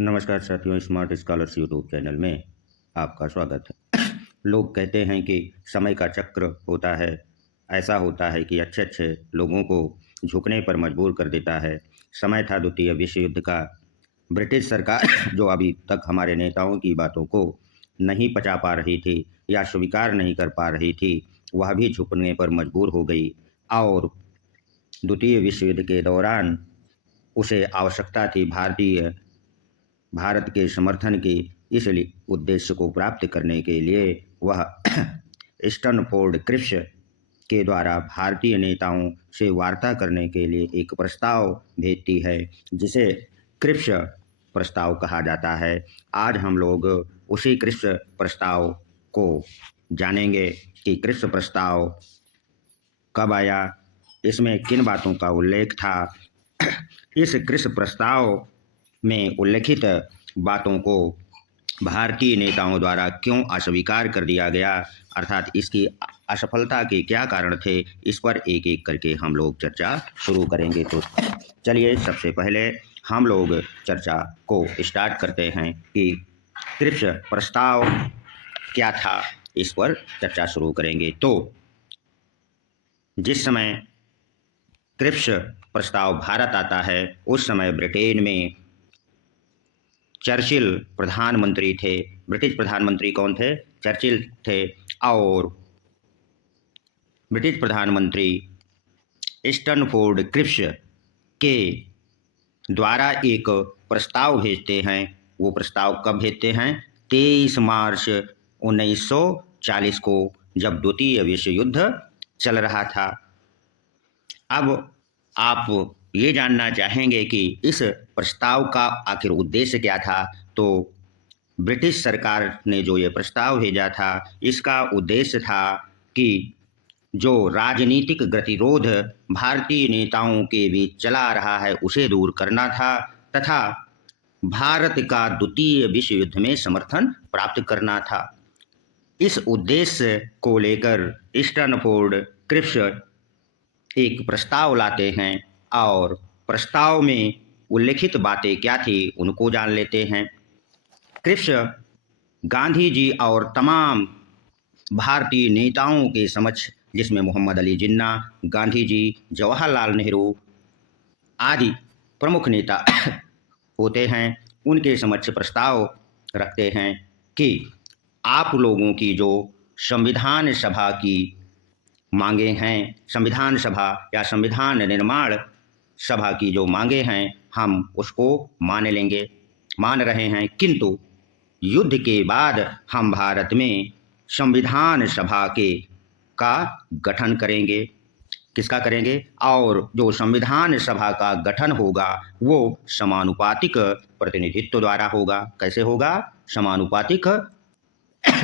नमस्कार साथियों, smart scholars YouTube channel में आपका स्वागत है। लोग कहते हैं कि समय का चक्र होता है, ऐसा होता है कि अच्छे-अच्छे लोगों को झुकने पर मजबूर कर देता है। समय था द्वितीय विश्व युद्ध का। ब्रिटिश सरकार जो अभी तक हमारे नेताओं की बातों को नहीं पचा पा रही थी या स्वीकार नहीं कर पा रही थी, वह भी झुकने पर मजबूर हो गई और द्वितीय विश्व युद्ध के दौरान उसे आवश्यकता थी भारत के समर्थन की। इसलिए उद्देश्य को प्राप्त करने के लिए वह स्टैनफोर्ड क्रिप्स के द्वारा भारतीय नेताओं से वार्ता करने के लिए एक प्रस्ताव भेजती है, जिसे क्रिप्स प्रस्ताव कहा जाता है। आज हम लोग उसी क्रिप्स प्रस्ताव को जानेंगे कि क्रिप्स प्रस्ताव कब आया, इसमें किन बातों का उल्लेख था। इस क्रिप्स प्रस्ताव में उल्लिखित बातों को भारतीय नेताओं द्वारा क्यों अस्वीकार कर दिया गया, अर्थात इसकी असफलता के क्या कारण थे, इस पर एक एक करके हम लोग चर्चा शुरू करेंगे। तो चलिए सबसे पहले हम लोग चर्चा को स्टार्ट करते हैं कि क्रिप्स प्रस्ताव क्या था, इस पर चर्चा शुरू करेंगे। तो जिस समय क्रिप्स प्रस्ताव भारत आता है, उस समय ब्रिटेन में चर्चिल प्रधानमंत्री थे। ब्रिटिश प्रधानमंत्री कौन थे? चर्चिल थे। और ब्रिटिश प्रधानमंत्री स्टैनफोर्ड क्रिप्स के द्वारा एक प्रस्ताव भेजते हैं। वो प्रस्ताव कब भेजते हैं? 23 मार्च 1940 को, जब द्वितीय विश्व युद्ध चल रहा था। अब आप ये जानना चाहेंगे कि इस प्रस्ताव का आखिर उद्देश्य क्या था। तो ब्रिटिश सरकार ने जो ये प्रस्ताव भेजा था, इसका उद्देश्य था कि जो राजनीतिक गतिरोध भारतीय नेताओं के बीच चला रहा है, उसे दूर करना था तथा भारत का द्वितीय विश्व युद्ध में समर्थन प्राप्त करना था। इस उद्देश्य को लेकर स्टैनफोर्ड क्रिप्स एक प्रस्ताव लाते हैं और प्रस्ताव में उल्लिखित बातें क्या थी, उनको जान लेते हैं। क्रिप्स गांधी जी और तमाम भारतीय नेताओं के समक्ष, जिसमें मोहम्मद अली जिन्ना, गांधी जी, जवाहरलाल नेहरू आदि प्रमुख नेता होते हैं, उनके समक्ष प्रस्ताव रखते हैं कि आप लोगों की जो संविधान सभा की मांगे हैं, संविधान सभा या संविधान निर्माण सभा की जो मांगे हैं, हम उसको मान रहे हैं, किंतु युद्ध के बाद हम भारत में संविधान सभा का गठन करेंगे। किसका करेंगे? और जो संविधान सभा का गठन होगा वो समानुपातिक प्रतिनिधित्व द्वारा होगा। कैसे होगा? समानुपातिक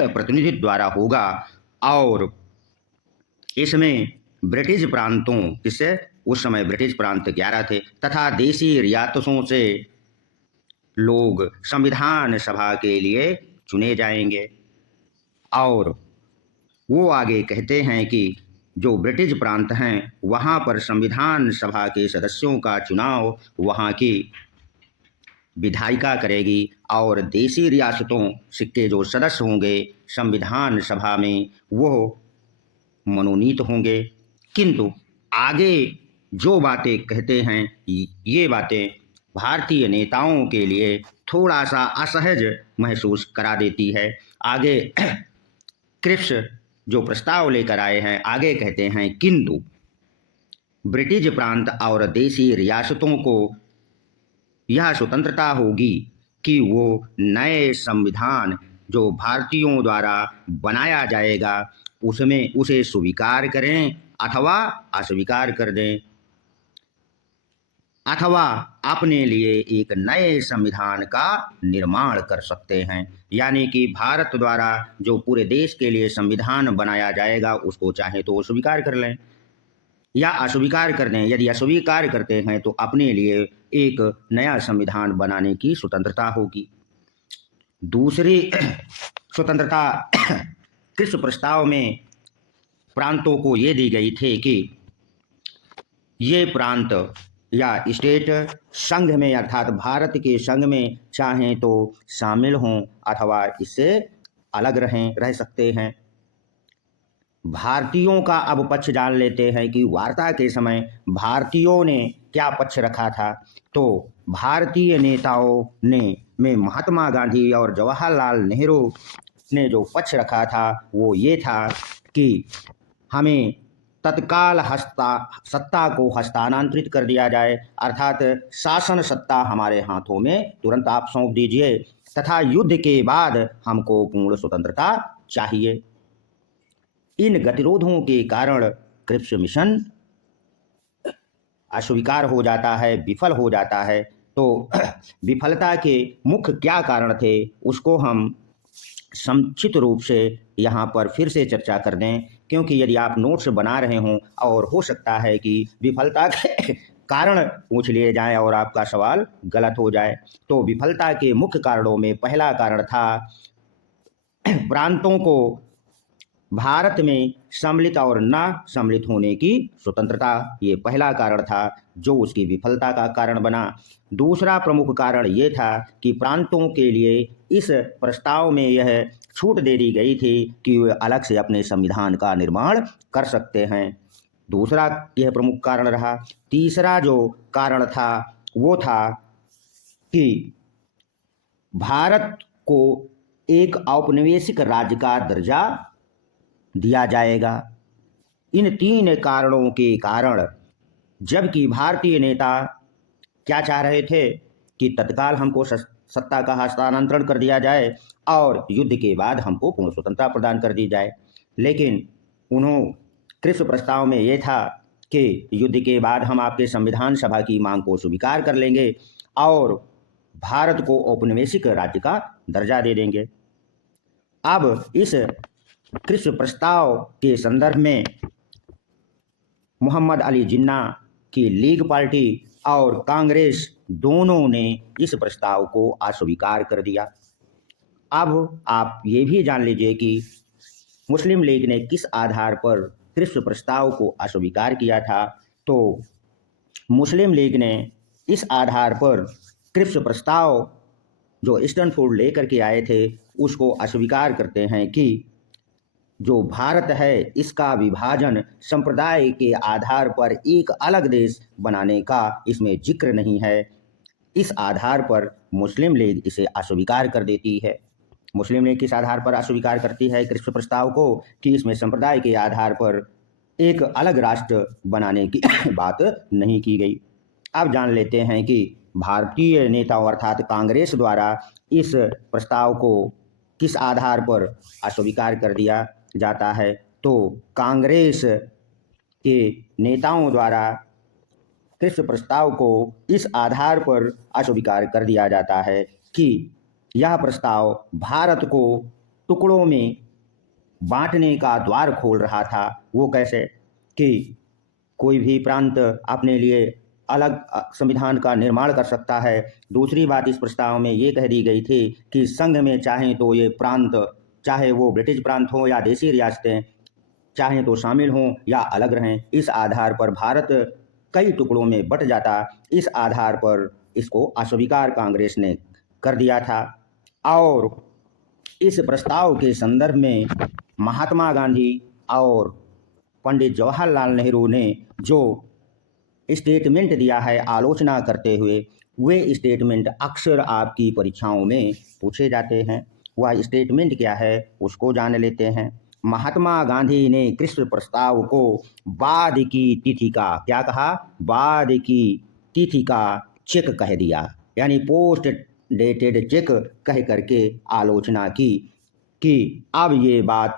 प्रतिनिधित्व द्वारा होगा। और इसमें ब्रिटिश प्रांतों, किससे? उस समय ब्रिटिश प्रांत 11 थे, तथा देशी रियासतों से लोग संविधान सभा के लिए चुने जाएंगे। और वो आगे कहते हैं कि जो ब्रिटिश प्रांत हैं, वहाँ पर संविधान सभा के सदस्यों का चुनाव वहाँ की विधायिका करेगी और देशी रियासतों के जो सदस्य होंगे संविधान सभा में, वो मनोनीत होंगे। किंतु आगे जो बातें कहते हैं, ये बातें भारतीय नेताओं के लिए थोड़ा सा असहज महसूस करा देती है। आगे क्रिप्स जो प्रस्ताव लेकर आए हैं, आगे कहते हैं, किंतु ब्रिटिश प्रांत और देशी रियासतों को यह स्वतंत्रता होगी कि वो नए संविधान जो भारतीयों द्वारा बनाया जाएगा उसमें उसे स्वीकार करें अथवा अस्वीकार कर दें, अथवा अपने लिए एक नए संविधान का निर्माण कर सकते हैं। यानी कि भारत द्वारा जो पूरे देश के लिए संविधान बनाया जाएगा, उसको चाहे तो वो स्वीकार कर लें या अस्वीकार कर दें। यदि अस्वीकार करते हैं तो अपने लिए एक नया संविधान बनाने की स्वतंत्रता होगी। दूसरी स्वतंत्रता क्रिप्स प्रस्ताव में प्रांतों को ये दी गई थी कि ये प्रांत या स्टेट संघ में अर्थात भारत के संघ में चाहें तो शामिल हों अथवा इससे अलग रह सकते हैं। भारतीयों का अब पक्ष जान लेते हैं कि वार्ता के समय भारतीयों ने क्या पक्ष रखा था। तो भारतीय नेताओं ने में महात्मा गांधी और जवाहरलाल नेहरू ने जो पक्ष रखा था वो ये था कि हमें तत्काल सत्ता को हस्तांतरित कर दिया जाए, अर्थात शासन सत्ता हमारे हाथों में तुरंत आप सौंप दीजिए तथा युद्ध के बाद हमको पूर्ण स्वतंत्रता चाहिए। इन गतिरोधों के कारण क्रिप्स मिशन अस्वीकार हो जाता है, विफल हो जाता है। तो विफलता के मुख्य क्या कारण थे उसको हम संक्षिप्त रूप से यहाँ पर फिर से चर्चा कर दें, क्योंकि यदि आप नोट्स बना रहे हों और हो सकता है कि विफलता के कारण पूछ लिए जाएं और आपका सवाल गलत हो जाए। तो विफलता के मुख्य कारणों में पहला कारण था प्रांतों को भारत में सम्मिलित और न सम्मिलित होने की स्वतंत्रता, ये पहला कारण था जो उसकी विफलता का कारण बना। दूसरा प्रमुख कारण ये था कि प्रांतों के लिए इस प्रस्ताव में यह छूट दे दी गई थी कि वे अलग से अपने संविधान का निर्माण कर सकते हैं। दूसरा यह प्रमुख कारण रहा। तीसरा जो कारण था वो था कि भारत को एक औपनिवेशिक राज्य का दर्जा दिया जाएगा। इन तीन कारणों के कारण जबकि भारतीय नेता क्या चाह रहे थे कि तत्काल हमको सत्ता का हस्तांतरण कर दिया जाए और युद्ध के बाद हमको पूर्ण स्वतंत्रता प्रदान कर दी जाए, लेकिन क्रिप्स प्रस्ताव में यह था कि युद्ध के बाद हम आपके संविधान सभा की मांग को स्वीकार कर लेंगे और भारत को औपनिवेशिक राज्य का दर्जा दे देंगे। अब इस क्रिप्स प्रस्ताव के संदर्भ में मोहम्मद अली जिन्ना की लीग पार्टी और कांग्रेस दोनों ने इस प्रस्ताव को अस्वीकार कर दिया। अब आप ये भी जान लीजिए कि मुस्लिम लीग ने किस आधार पर क्रिप्स प्रस्ताव को अस्वीकार किया था। तो मुस्लिम लीग ने इस आधार पर क्रिप्स प्रस्ताव जो स्टैनफोर्ड लेकर के आए थे उसको अस्वीकार करते हैं कि जो भारत है इसका विभाजन संप्रदाय के आधार पर एक अलग देश बनाने का इसमें जिक्र नहीं है। इस आधार पर मुस्लिम लीग इसे अस्वीकार कर देती है। मुस्लिम लीग किस आधार पर अस्वीकार करती है क्रिप्स प्रस्ताव को कि इसमें संप्रदाय के आधार पर एक अलग राष्ट्र बनाने की बात नहीं की गई। अब जान लेते हैं कि भारतीय नेताओं अर्थात कांग्रेस द्वारा इस प्रस्ताव को किस आधार पर अस्वीकार कर दिया जाता है। तो कांग्रेस के नेताओं द्वारा क्रिप्स प्रस्ताव को इस आधार पर अस्वीकार कर दिया जाता है कि यह प्रस्ताव भारत को टुकड़ों में बांटने का द्वार खोल रहा था। वो कैसे कि कोई भी प्रांत अपने लिए अलग संविधान का निर्माण कर सकता है। दूसरी बात इस प्रस्ताव में ये कह दी गई थी कि संघ में चाहें तो ये प्रांत, चाहे वो ब्रिटिश प्रांत हो या देसी रियासतें, चाहें तो शामिल हों या अलग रहें, इस आधार पर भारत कई टुकड़ों में बट जाता। इस आधार पर इसको अस्वीकार कांग्रेस ने कर दिया था। और इस प्रस्ताव के संदर्भ में महात्मा गांधी और पंडित जवाहरलाल नेहरू ने जो स्टेटमेंट दिया है आलोचना करते हुए, वे स्टेटमेंट अक्सर आपकी परीक्षाओं में पूछे जाते हैं। वह स्टेटमेंट क्या है उसको जान लेते हैं। महात्मा गांधी ने क्रिप्स प्रस्ताव को बाद की तिथि का क्या कहा, बाद की तिथि का चेक कह दिया, यानी पोस्ट डेटेड चेक कह करके आलोचना की कि अब ये बात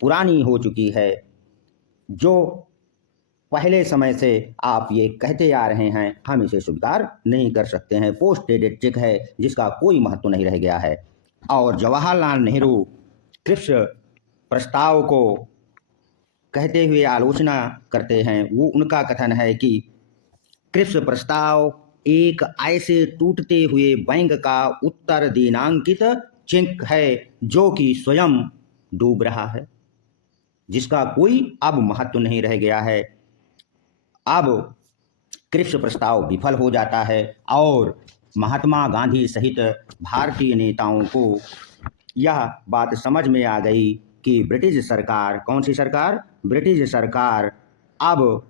पुरानी हो चुकी है। जो पहले समय से आप ये कहते आ रहे हैं हम इसे स्वीकार नहीं कर सकते हैं। पोस्ट डेटेड चेक है जिसका कोई महत्व नहीं रह गया है। और जवाहरलाल नेहरू क्रिप्स प्रस्ताव को कहते हुए आलोचना करते हैं। वो उनका कथन है कि क्रिप्स प्रस्ताव एक ऐसे टूटते हुए बैंक का उत्तर दिनांकित चेक है जो कि स्वयं डूब रहा है, जिसका कोई अब महत्व नहीं रह गया है। अब क्रिप्स प्रस्ताव विफल हो जाता है और महात्मा गांधी सहित भारतीय नेताओं को यह बात समझ में आ गई कि ब्रिटिश सरकार, कौन सी सरकार? ब्रिटिश सरकार अब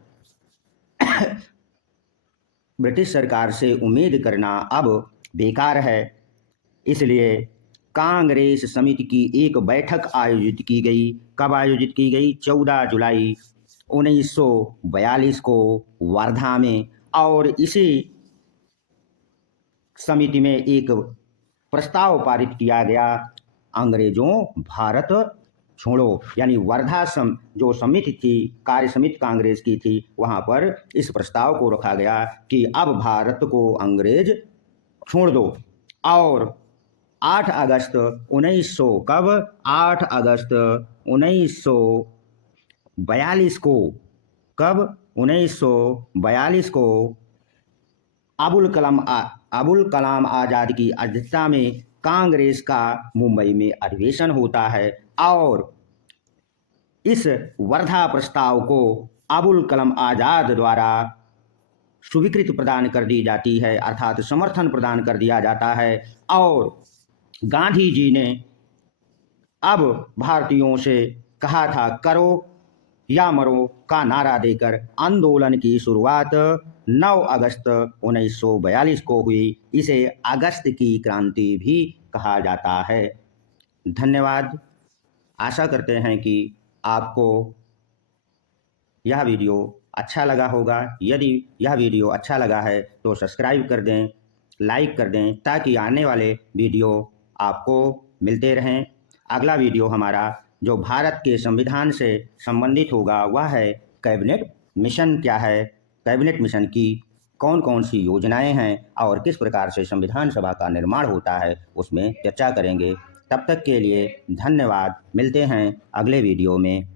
ब्रिटिश सरकार से उम्मीद करना अब बेकार है। इसलिए कांग्रेस समिति की एक बैठक आयोजित की गई। कब आयोजित की गई? 14 जुलाई 1942 को वर्धा में। और इसी समिति में एक प्रस्ताव पारित किया गया, अंग्रेजों भारत छोड़ो। यानी वर्धा जो समिति थी, कार्य समिति कांग्रेस की थी, वहां पर इस प्रस्ताव को रखा गया कि अब भारत को अंग्रेज छोड़ दो। और 8 अगस्त 1900 कब? 8 अगस्त 1942 को, कब? 1942 को अबुल कलाम आज़ाद की अध्यक्षता में कांग्रेस का मुंबई में अधिवेशन होता है और इस वर्धा प्रस्ताव को अबुल कलाम आज़ाद द्वारा स्वीकृति प्रदान कर दी जाती है, अर्थात समर्थन प्रदान कर दिया जाता है। और गांधी जी ने अब भारतीयों से कहा था, करो या मरो का नारा देकर आंदोलन की शुरुआत 9 अगस्त 1942 को हुई। इसे अगस्त की क्रांति भी कहा जाता है। धन्यवाद। आशा करते हैं कि आपको यह वीडियो अच्छा लगा होगा। यदि यह वीडियो अच्छा लगा है तो सब्सक्राइब कर दें, लाइक कर दें, ताकि आने वाले वीडियो आपको मिलते रहें। अगला वीडियो हमारा जो भारत के संविधान से संबंधित होगा वह है कैबिनेट मिशन। क्या है कैबिनेट मिशन की कौन कौन सी योजनाएं हैं और किस प्रकार से संविधान सभा का निर्माण होता है, उसमें चर्चा करेंगे। तब तक के लिए धन्यवाद। मिलते हैं अगले वीडियो में।